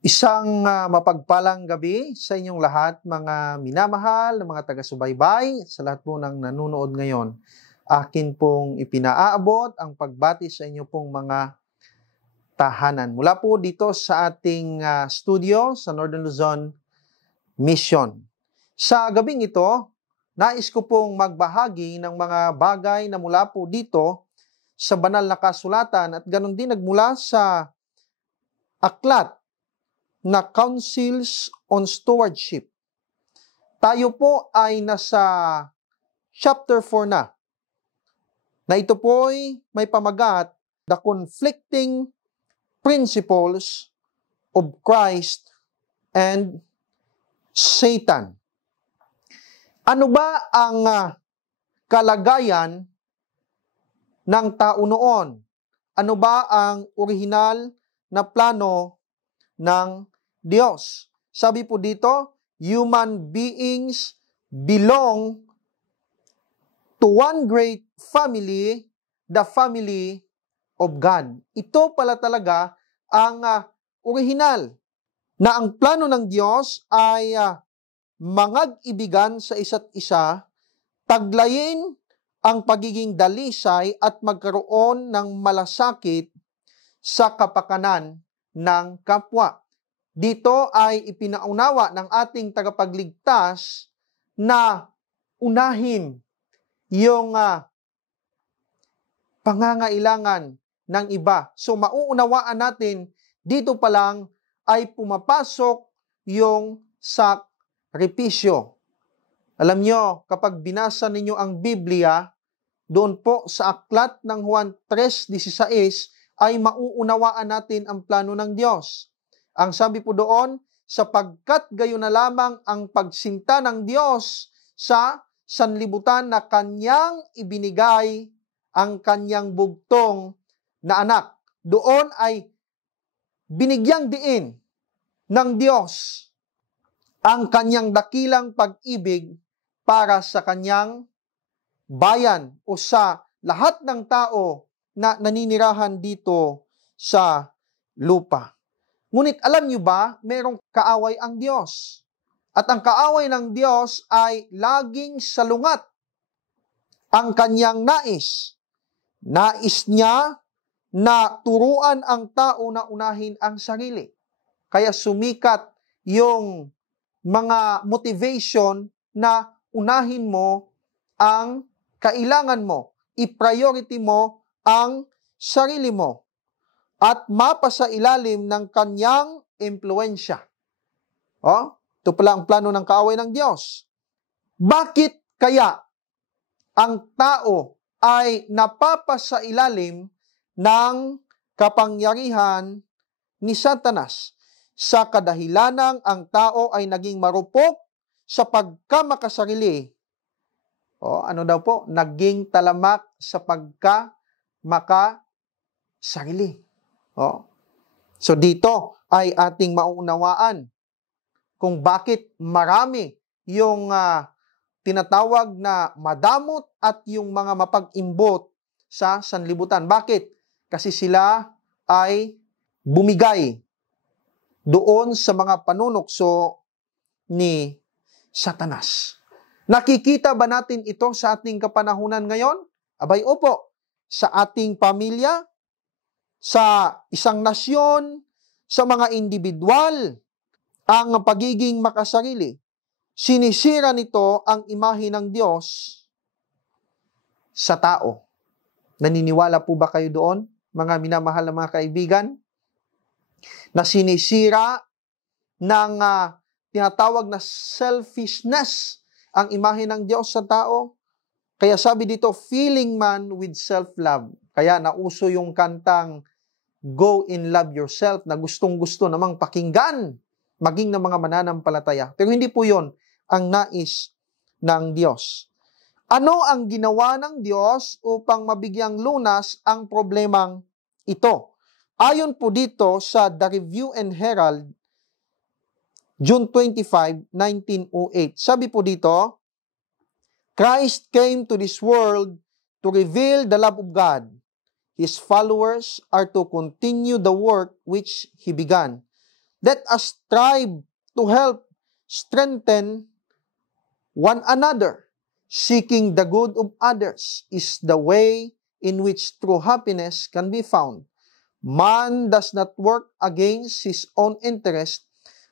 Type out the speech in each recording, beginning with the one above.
Isang mapagpalang gabi sa inyong lahat, mga minamahal, mga taga-subaybay, sa lahat po ng nanonood ngayon. Akin pong ipinaaabot ang pagbati sa inyo pong mga tahanan. Mula po dito sa ating studio sa Northern Luzon Mission. Sa gabing ito, nais ko pong magbahagi ng mga bagay na mula po dito sa banal na kasulatan at ganun din nagmula sa aklat na Councils on Stewardship. Tayo po ay nasa chapter 4 na ito po ay may pamagat, The Conflicting Principles of Christ and Satan. Ano ba ang kalagayan ng tao noon? Ano ba ang orihinal na plano ng Diyos? Sabi po dito, human beings belong to one great family, the family of God. Ito pala talaga ang orihinal na ang plano ng Diyos ay mangag-ibigan sa isa't isa, taglayin ang pagiging dalisay at magkaroon ng malasakit sa kapakanan ng kapwa. Dito ay ipinaunawa ng ating tagapagligtas na unahin yung pangangailangan ng iba. So mauunawaan natin, dito pa lang ay pumapasok yung sakripisyo. Alam nyo, kapag binasa ninyo ang Biblia, doon po sa aklat ng Juan 3:16, ay mauunawaan natin ang plano ng Diyos. Ang sabi po doon, sapagkat gayon na lamang ang pagsinta ng Diyos sa sanlibutan na kanyang ibinigay ang kanyang bugtong na anak. Doon ay binigyang diin ng Diyos ang kanyang dakilang pag-ibig para sa kanyang bayan o sa lahat ng tao na naninirahan dito sa lupa. Ngunit alam niyo ba, merong kaaway ang Diyos. At ang kaaway ng Diyos ay laging salungat ang kanyang nais. Nais niya na turuan ang tao na unahin ang sarili. Kaya sumikat yung mga motivation na unahin mo ang kailangan mo. I-priority mo ang sarili mo at mapasa ilalim ng kanyang impluensya. Ito pala ang plano ng kaaway ng Diyos. Bakit kaya ang tao ay napapasa ilalim ng kapangyarihan ni Satanas? Sa kadahilanang ang tao ay naging marupok sa pagkamakasarili. Ano daw po? Naging talamak sa pagkamakasarili. So dito ay ating mauunawaan kung bakit marami yung tinatawag na madamot at yung mga mapag-imbot sa sanlibutan. Bakit? Kasi sila ay bumigay doon sa mga panunukso ni Satanas. Nakikita ba natin ito sa ating kapanahunan ngayon? Abay, opo. Sa ating pamilya, sa isang nasyon, sa mga individual, ang pagiging makasarili. Sinisira nito ang imahe ng Diyos sa tao. Naniniwala po ba kayo doon, mga minamahal na mga kaibigan? Na sinisira ng tinatawag na selfishness ang imahe ng Diyos sa tao. Kaya sabi dito, filling man with self-love. Kaya nauso yung kantang Go and Love Yourself na gustong-gusto namang pakinggan maging ng mga mananampalataya. Pero hindi po yon ang nais ng Diyos. Ano ang ginawa ng Diyos upang mabigyang lunas ang problemang ito? Ayon po dito sa The Review and Herald, June 25, 1908. Sabi po dito, Christ came to this world to reveal the love of God. His followers are to continue the work which He began. Let us strive to help strengthen one another. Seeking the good of others is the way in which true happiness can be found. Man does not work against his own interest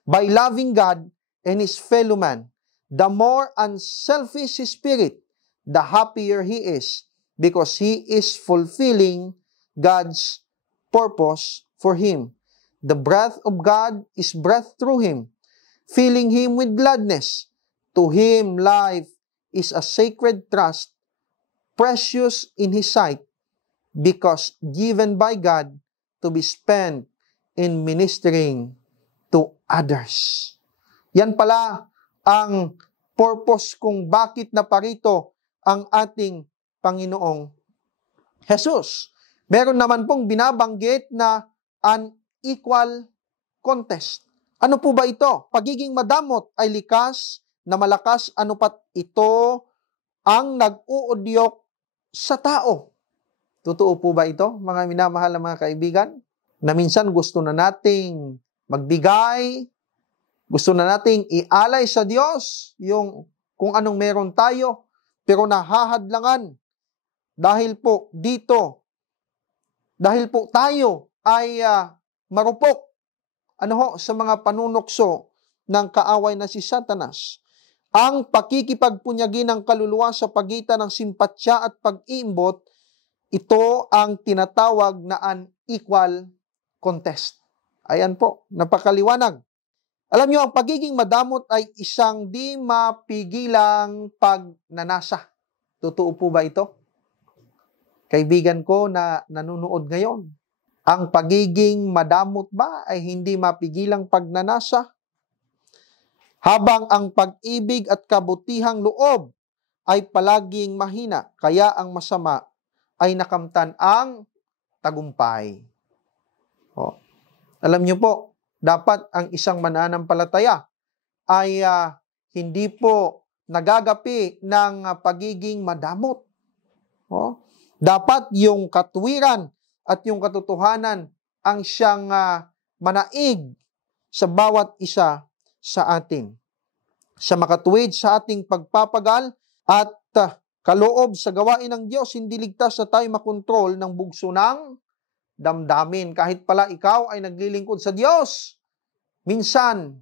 by loving God and his fellow man. The more unselfish his spirit, the happier he is, because he is fulfilling God's purpose for him. The breath of God is breath through him, filling him with gladness. To him, life is a sacred trust, precious in his sight, because given by God to be spent in ministering to others. Yan pala ang purpose kung bakit naparito ang ating Panginoong Jesus. Meron naman pong binabanggit na unequal contest. Ano po ba ito? Pagiging madamot ay likas na malakas, ano pat ito ang nag-uudyok sa tao. Totoo po ba ito, mga minamahal na mga kaibigan? Na minsan gusto na nating magbigay, gusto na nating ialay sa Diyos yung kung anong meron tayo, pero nahahadlangan dahil po dito, dahil po tayo ay marupok sa mga panunokso ng kaaway na si Satanas. Ang pakikipagpunyagi ng kaluluwa sa pagitan ng simpatsya at pag-iimbot, ito ang tinatawag na unequal contest. Ayan po, napakaliwanag. Alam niyo, ang pagiging madamot ay isang di mapigilang pagnanasa. Totoo po ba ito? Kaibigan ko na nanonood ngayon, ang pagiging madamot ba ay hindi mapigilang pagnanasa? Habang ang pag-ibig at kabutihang loob ay palaging mahina, kaya ang masama ay nakamtan ang tagumpay. Alam niyo po, dapat ang isang mananampalataya ay hindi po nagagapi ng pagiging madamot. Dapat yung katwiran at yung katotohanan ang siyang manaig sa bawat isa sa atin. Sa makatuwid sa ating pagpapagal at kaloob sa gawain ng Diyos, hindi ligtas na tayo makontrol ng bugso ng damdamin. Kahit pala ikaw ay naglilingkod sa Diyos, minsan,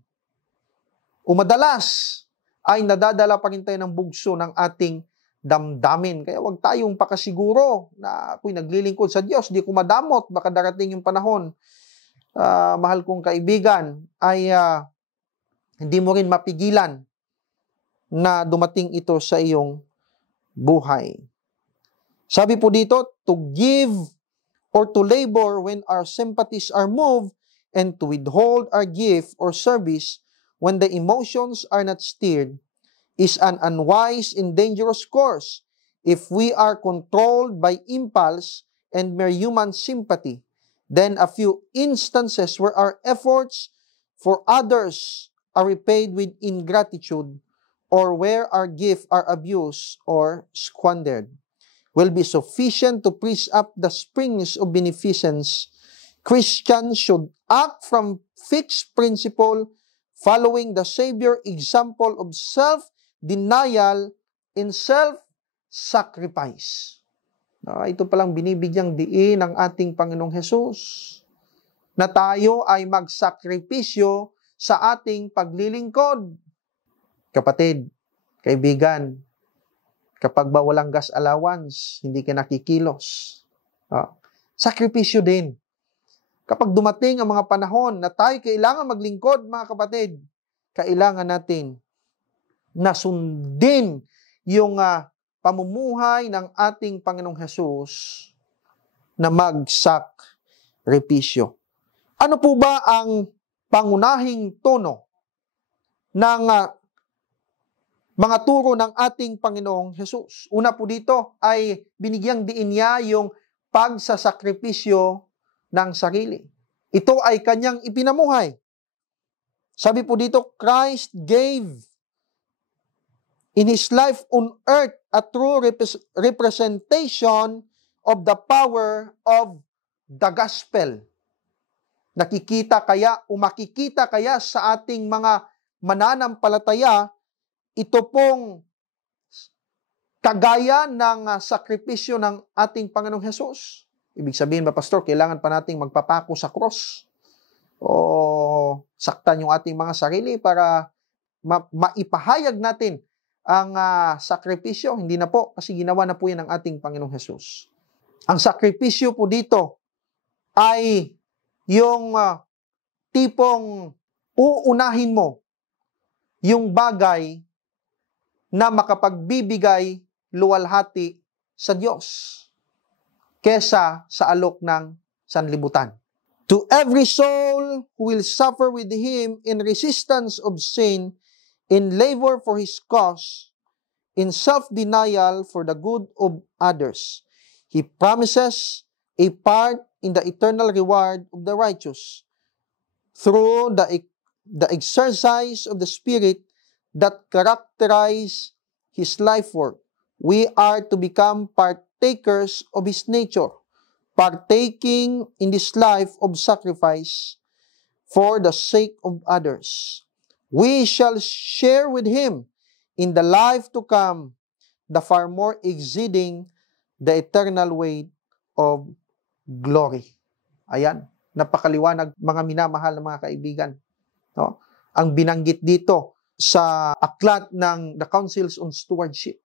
madalas, ay nadadala pa rin tayo ng bugso ng ating damdamin. Kaya huwag tayong pakasiguro na ako'y naglilingkod sa Diyos, di ko madamot, baka darating yung panahon, mahal kong kaibigan, ay hindi mo rin mapigilan na dumating ito sa iyong buhay. Sabi po dito, to give or to labor when our sympathies are moved, and to withhold our gift or service when the emotions are not stirred, is an unwise and dangerous course if we are controlled by impulse and mere human sympathy. Then a few instances where our efforts for others are repaid with ingratitude, or where our gifts are abused or squandered, will be sufficient to freeze up the springs of beneficence. Christians should act from fixed principle, following the Savior example of self-denial and self-sacrifice. Ito palang binibigyang diin ng ating Panginoong Hesus, na tayo ay magsakripisyo sa ating paglilingkod. Kapatid, kaibigan, kapag ba walang gas allowance, hindi ka nakikilos. Sakripisyo din. Kapag dumating ang mga panahon na tayo kailangan maglingkod, mga kapatid, kailangan natin na sundin yung pamumuhay ng ating Panginoong Hesus na magsakripisyo. Ano po ba ang pangunahing tono ng mga turo ng ating Panginoong Hesus? Una po dito ay binigyang diin niya yung pagsasakripisyo ng sarili. Ito ay kanyang ipinamuhay. Sabi po dito, Christ gave in His life on earth a true representation of the power of the gospel. nakikita kaya o makikita kaya sa ating mga mananampalataya ito pong kagaya ng sakripisyo ng ating Panginoong Hesus? Ibig sabihin ba, Pastor, kailangan pa nating magpapako sa cross? O saktan yung ating mga sarili para maipahayag natin ang sakripisyo? Hindi na po, kasi ginawa na po yan ng ating Panginoong Hesus. Ang sakripisyo po dito ay yung tipong uunahin mo yung bagay na makapagbibigay luwalhati sa Diyos kesa sa alok ng sanlibutan. To every soul who will suffer with Him in resistance of sin, in labor for His cause, in self-denial for the good of others, He promises a part in the eternal reward of the righteous through the exercise of the Spirit that characterize His life work. We are to become partakers of His nature, partaking in this life of sacrifice for the sake of others. We shall share with Him in the life to come, the far more exceeding the eternal weight of glory. Ayan, napakaliwanag mga minamahal na mga kaibigan. No? Ang binanggit dito sa aklat ng The Councils on Stewardship,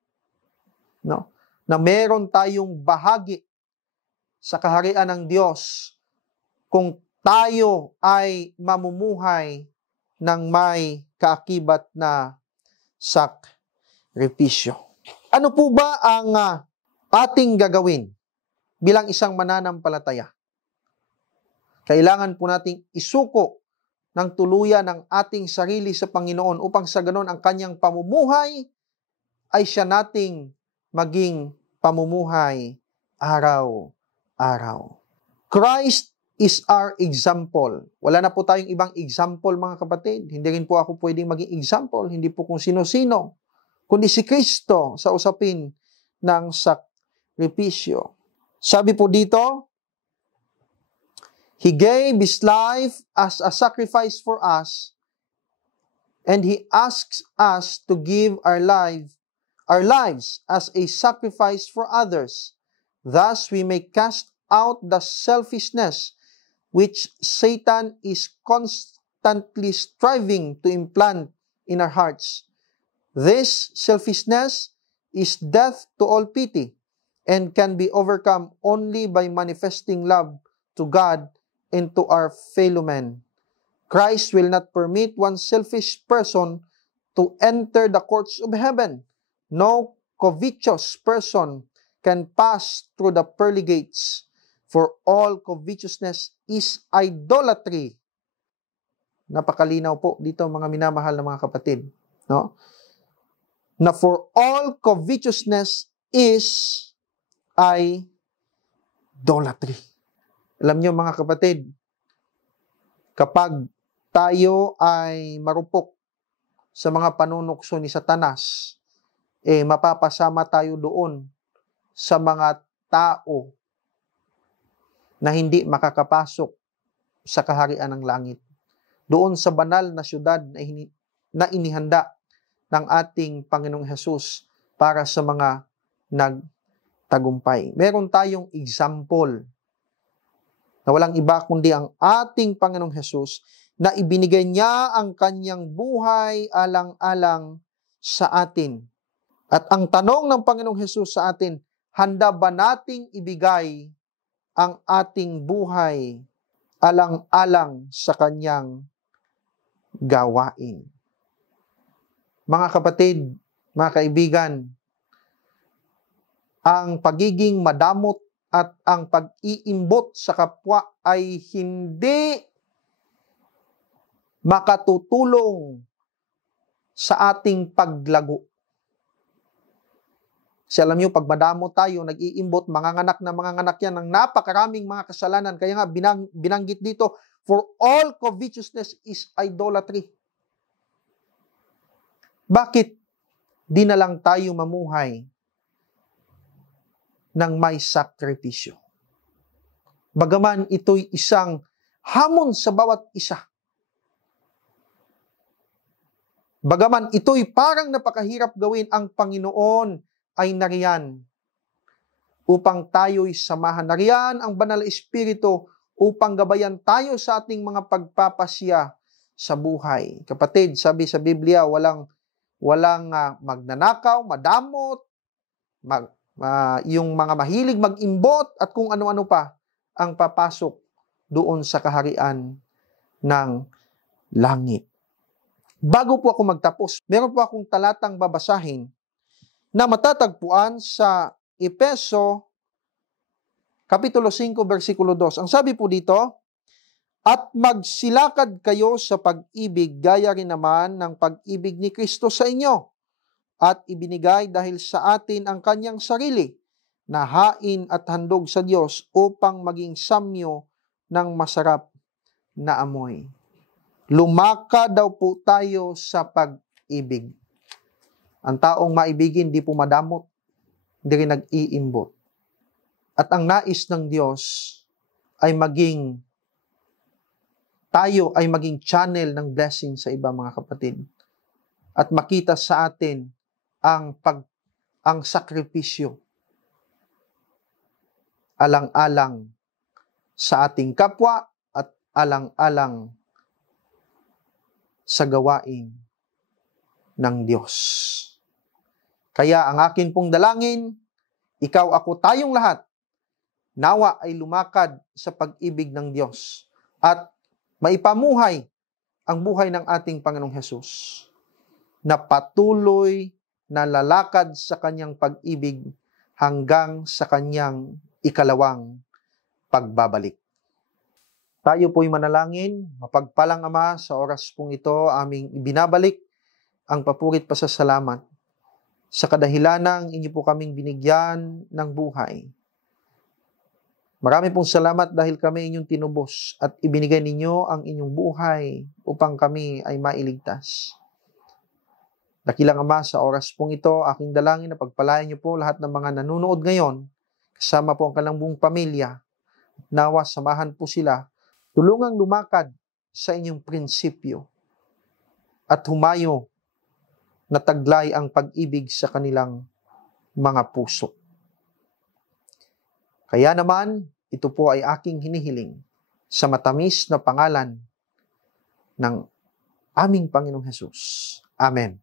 no? Na meron tayong bahagi sa kaharian ng Diyos kung tayo ay mamumuhay ng may kaakibat na sakripisyo. Ano po ba ang ating gagawin bilang isang mananampalataya? Kailangan po nating isuko ng tuluyan ng ating sarili sa Panginoon upang sa ganon ang kanyang pamumuhay ay siya nating maging pamumuhay araw-araw. Christ is our example. Wala na po tayong ibang example, mga kapatid. Hindi rin po ako pwedeng maging example, hindi po kung sino-sino, kundi si Kristo sa usapin ng sakripisyo. Sabi po dito, He gave His life as a sacrifice for us, and He asks us to give our lives as a sacrifice for others. Thus, we may cast out the selfishness which Satan is constantly striving to implant in our hearts. This selfishness is death to all pity and can be overcome only by manifesting love to God and to our fellow men. Christ will not permit one selfish person to enter the courts of heaven. No covetous person can pass through the pearly gates, for all covetousness is idolatry. Napakalinaw po dito, mga minamahal na mga kapatid, no? Na for all covetousness is idolatry. Alam niyo, mga kapatid, kapag tayo ay marupok sa mga panunukso ni Satanas, mapapasama tayo doon sa mga tao na hindi makakapasok sa kaharian ng langit. Doon sa banal na syudad na inihanda ng ating Panginoong Hesus para sa mga nagtagumpay. Meron tayong example na walang iba kundi ang ating Panginoong Hesus na ibinigay niya ang kanyang buhay alang-alang sa atin. At ang tanong ng Panginoong Hesus sa atin, handa ba nating ibigay ang ating buhay alang-alang sa kanyang gawain? Mga kapatid, mga kaibigan, ang pagiging madamot at ang pag-iimbot sa kapwa ay hindi makatutulong sa ating paglago. Kasi alam niyo, pag madamo tayo, nag-iimbot, manganganak yan ng napakaraming mga kasalanan. Kaya nga, binanggit dito, for all covetousness is idolatry. Bakit di na lang tayo mamuhay ng may sakripisyo? Bagaman ito'y isang hamon sa bawat isa. Bagaman ito'y parang napakahirap gawin, ang Panginoon ay nariyan upang tayo'y samahan. Nariyan ang Banal na Espiritu upang gabayan tayo sa ating mga pagpapasya sa buhay. Kapatid, sabi sa Biblia, walang magnanakaw, madamot, yung mga mahilig mag-imbot at kung ano-ano pa ang papasok doon sa kaharian ng langit. Bago po ako magtapos, meron po akong talatang babasahin na matatagpuan sa Efeso Kapitulo 5, versikulo 2. Ang sabi po dito, at magsilakad kayo sa pag-ibig gaya rin naman ng pag-ibig ni Kristo sa inyo, at ibinigay dahil sa atin ang kanyang sarili na hain at handog sa Diyos upang maging samyo ng masarap na amoy. Lumaka daw po tayo sa pag-ibig. Ang taong maibigin, di po madamot, hindi rin nag-iimbot. At ang nais ng Diyos ay tayo ay maging channel ng blessing sa iba, mga kapatid. At makita sa atin ang sakripisyo alang-alang sa ating kapwa at alang-alang sa gawain ng Diyos. Kaya ang akin pong dalangin, ikaw, ako, tayong lahat, nawa ay lumakad sa pag-ibig ng Diyos at maipamuhay ang buhay ng ating Panginoong Hesus na patuloy na lalakad sa kanyang pag-ibig hanggang sa kanyang ikalawang pagbabalik. Tayo po'y manalangin. Mapagpalang Ama, sa oras pong ito, aming ibinabalik ang papurit pasasalamat sa kadahilanang inyo po kaming binigyan ng buhay. Marami pong salamat dahil kami inyong tinubos at ibinigay ninyo ang inyong buhay upang kami ay mailigtas. Dakilang Ama, sa oras pong ito, aking dalangin na pagpalain niyo po lahat ng mga nanonood ngayon, kasama po ang kanilang buong pamilya. Nawa, samahan po sila, tulungang lumakad sa inyong prinsipyo at humayo na taglay ang pag-ibig sa kanilang mga puso. Kaya naman, ito po ay aking hinihiling sa matamis na pangalan ng aming Panginoong Hesus. Amen.